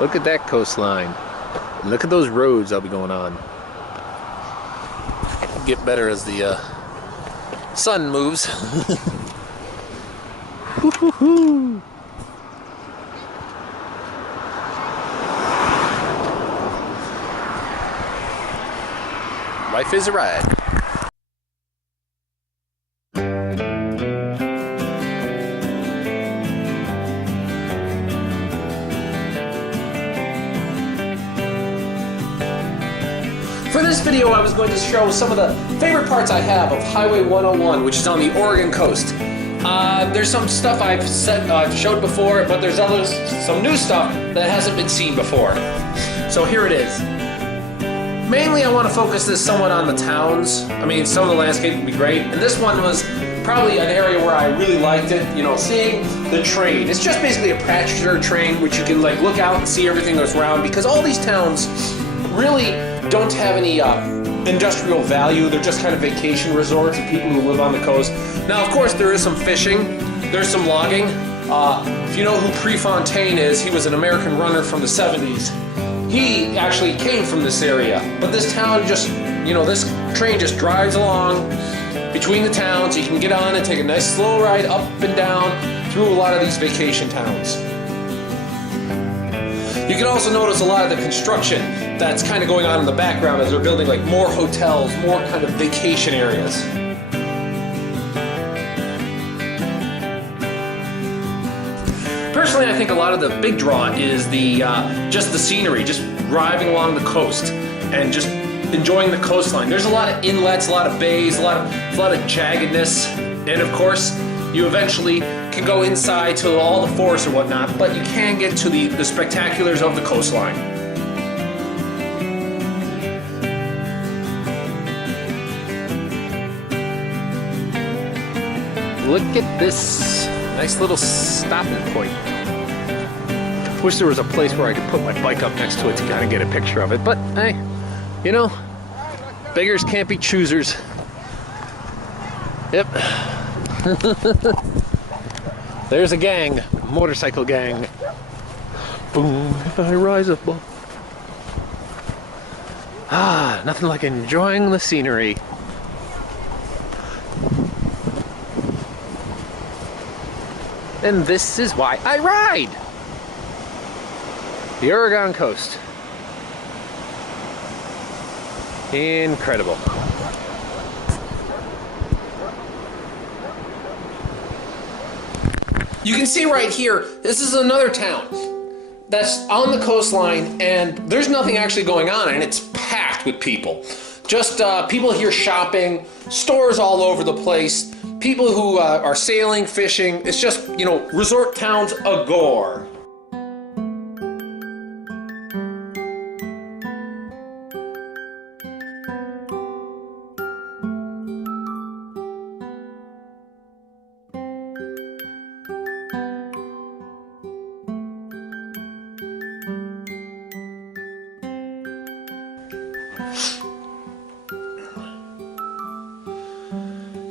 Look at that coastline. Look at those roads I'll be going on. Get better as the sun moves. Woo-hoo-hoo. Life is a ride. For this video, I was going to show some of the favorite parts I have of Highway 101, which is on the Oregon coast. There's some stuff I've showed before, but there's some new stuff that hasn't been seen before. So here it is. Mainly, I want to focus this somewhat on the towns. I mean, some of the landscape would be great, and this one was probably an area where I really liked it. You know, seeing the train. It's just basically a passenger train, which you can like look out and see everything that's around, because all these towns really don't have any industrial value. They're just kind of vacation resorts of people who live on the coast. Now, of course, there is some fishing. There's some logging. If you know who Prefontaine is, he was an American runner from the 70s. He actually came from this area. But this town just, you know, this train just drives along between the towns. You can get on and take a nice slow ride up and down through a lot of these vacation towns. You can also notice a lot of the construction that's kind of going on in the background as they're building like more hotels, more kind of vacation areas. Personally, I think a lot of the big draw is the just the scenery, just driving along the coast and just enjoying the coastline. There's a lot of inlets, a lot of bays, a lot of jaggedness, and of course, you eventually can go inside to all the forests or whatnot, but you can get to the spectaculars of the coastline. Look at this nice little stopping point. Wish there was a place where I could put my bike up next to it to kind of get a picture of it, but hey, you know, beggars can't be choosers. Yep. There's a gang, motorcycle gang. Boom, if I rise above. Ah, nothing like enjoying the scenery. And this is why I ride. The Oregon coast. Incredible. You can see right here, this is another town that's on the coastline, and there's nothing actually going on, and it's packed with people. Just people here shopping, stores all over the place, people who are sailing, fishing. It's just, you know, resort towns agore.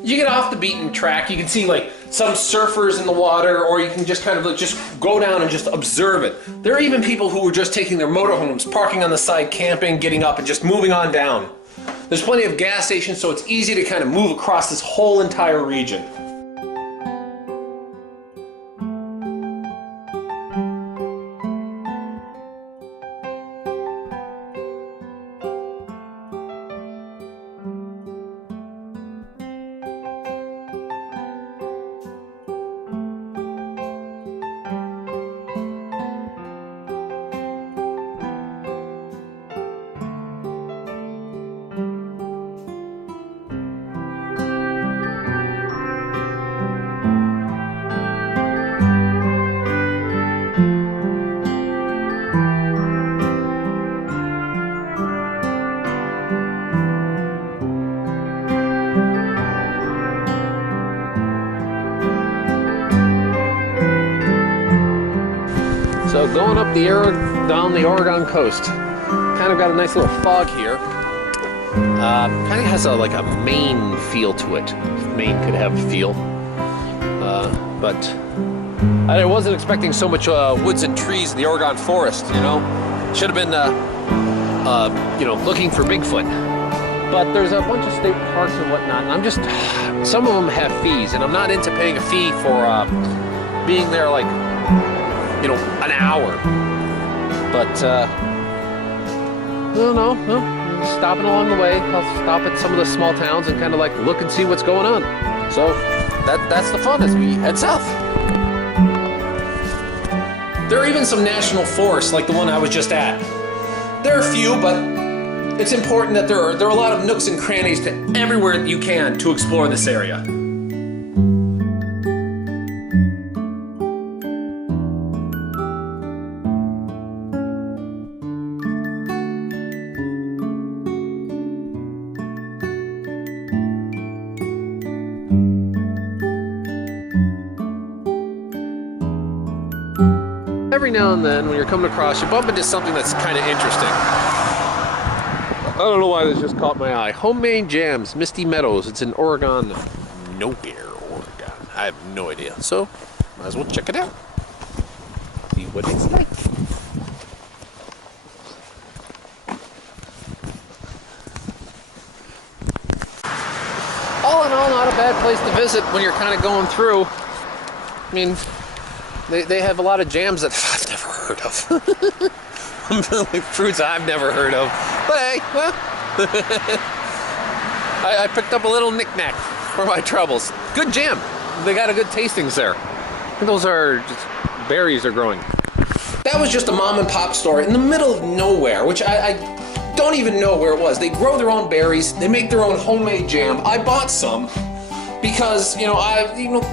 You get off the beaten track, you can see like some surfers in the water, or you can just kind of like, just go down and just observe it. There are even people who are just taking their motorhomes, parking on the side, camping, getting up and just moving on down. There's plenty of gas stations, so it's easy to kind of move across this whole entire region. So going up down the Oregon coast, kind of got a nice little fog here. Kind of has like a Maine feel to it. If Maine could have a feel, but I wasn't expecting so much woods and trees in the Oregon forest, you know? Should have been, you know, looking for Bigfoot. But there's a bunch of state parks and whatnot, and I'm just, some of them have fees, and I'm not into paying a fee for being there like, you know, an hour. But, no, stopping along the way. I'll stop at some of the small towns and kind of like look and see what's going on. So that's the fun as we head south. There are even some national forests like the one I was just at. There are a few, but it's important that there are a lot of nooks and crannies to everywhere you can to explore this area. Every now and then, when you're coming across, you bump into something that's kind of interesting. I don't know why this just caught my eye. Homemade Jams, Misty Meadows. It's in Oregon. Nowhere, Oregon. I have no idea. So, might as well check it out. See what it's like. All in all, not a bad place to visit when you're kind of going through. I mean, they have a lot of jams that I've never heard of. Like fruits I've never heard of. But hey, well, I picked up a little knick-knack for my troubles. Good jam. They got a good tastings there. I think those are just berries they're growing. That was just a mom and pop store in the middle of nowhere, which I don't even know where it was. They grow their own berries. They make their own homemade jam. I bought some. Because, you know,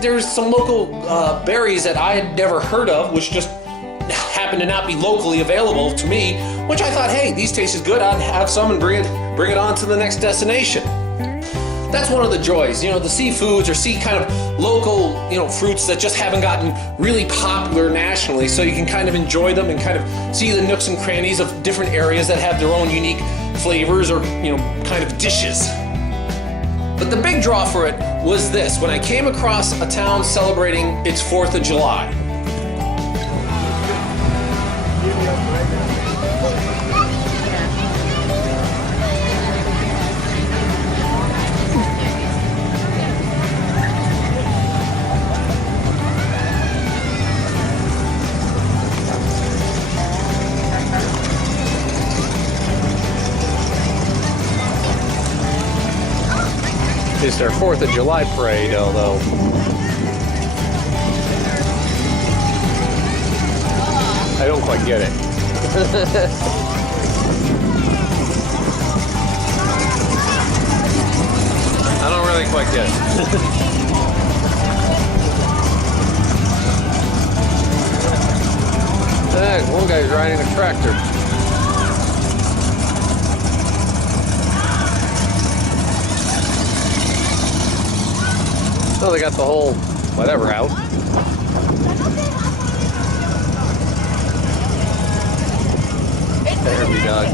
there's some local berries that I had never heard of, which just happened to not be locally available to me, which I thought, hey, these taste good, I'd have some and bring it on to the next destination. That's one of the joys, you know, the see foods or see kind of local, you know, fruits that just haven't gotten really popular nationally, so you can kind of enjoy them and kind of see the nooks and crannies of different areas that have their own unique flavors or, you know, kind of dishes. But the big draw for it was this, when I came across a town celebrating its 4th of July. It's their 4th of July parade, although I don't quite get it. I don't really quite get it. One guy's riding a tractor. Oh, they got the whole whatever out. There we go.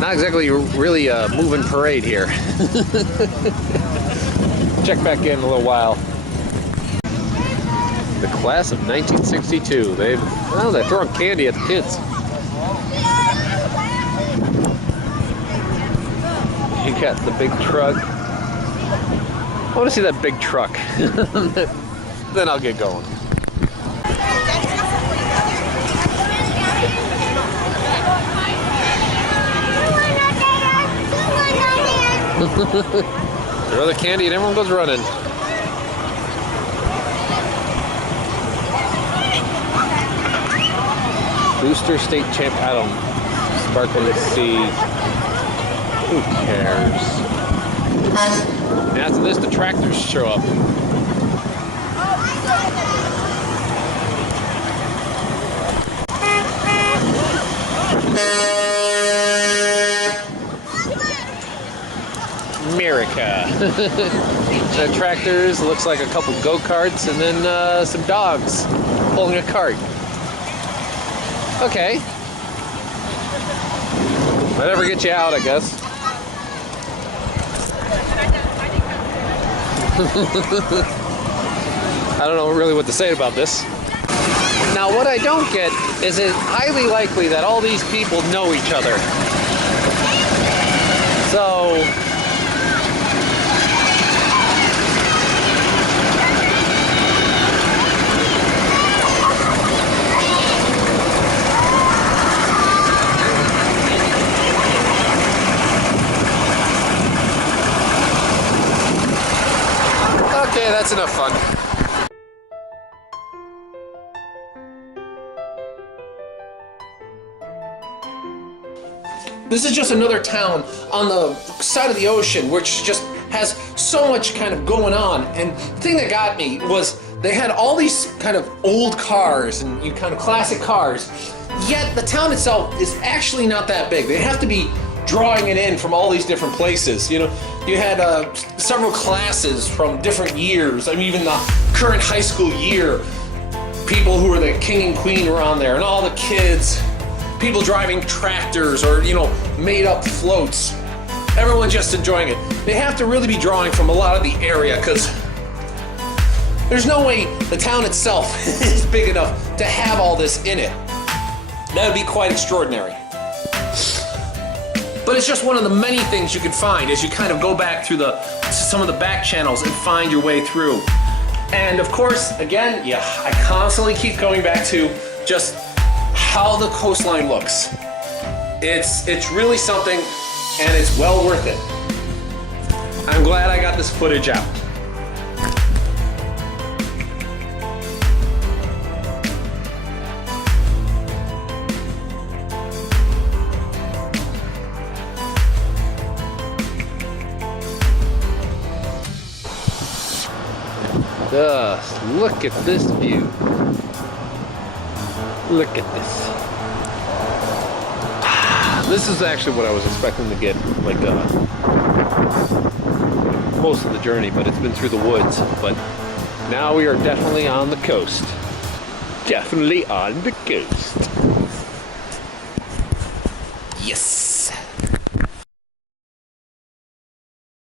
Not exactly really a moving parade here. Check back in a little while. The class of 1962. They're throwing candy at the kids. You got the big truck. I want to see that big truck. Then I'll get going. Throw the candy and everyone goes running. Booster State Champ, I don't. Sparkling Sea. Who cares? And after this, the tractors show up. America. The tractors, looks like a couple go-karts, and then some dogs pulling a cart. Okay. Whatever gets you out, I guess. I don't know really what to say about this. Now, what I don't get is it highly likely that all these people know each other. So... Okay, that's enough fun. This is just another town on the side of the ocean, which just has so much kind of going on. And the thing that got me was they had all these kind of old cars and kind of classic cars, yet the town itself is actually not that big. They have to be drawing it in from all these different places. You know, you had several classes from different years. I mean, even the current high school year, people who were the king and queen were on there, and all the kids, people driving tractors or, you know, made up floats. Everyone just enjoying it. They have to really be drawing from a lot of the area because there's no way the town itself is big enough to have all this in it. That would be quite extraordinary. But it's just one of the many things you can find as you kind of go back through some of the back channels and find your way through. And of course, again, yeah, I constantly keep going back to just how the coastline looks. It's really something, and it's well worth it. I'm glad I got this footage out. Just look at this view. Look at this. This is actually what I was expecting to get, like, most of the journey, but it's been through the woods. But now we are definitely on the coast. Definitely on the coast. Yes.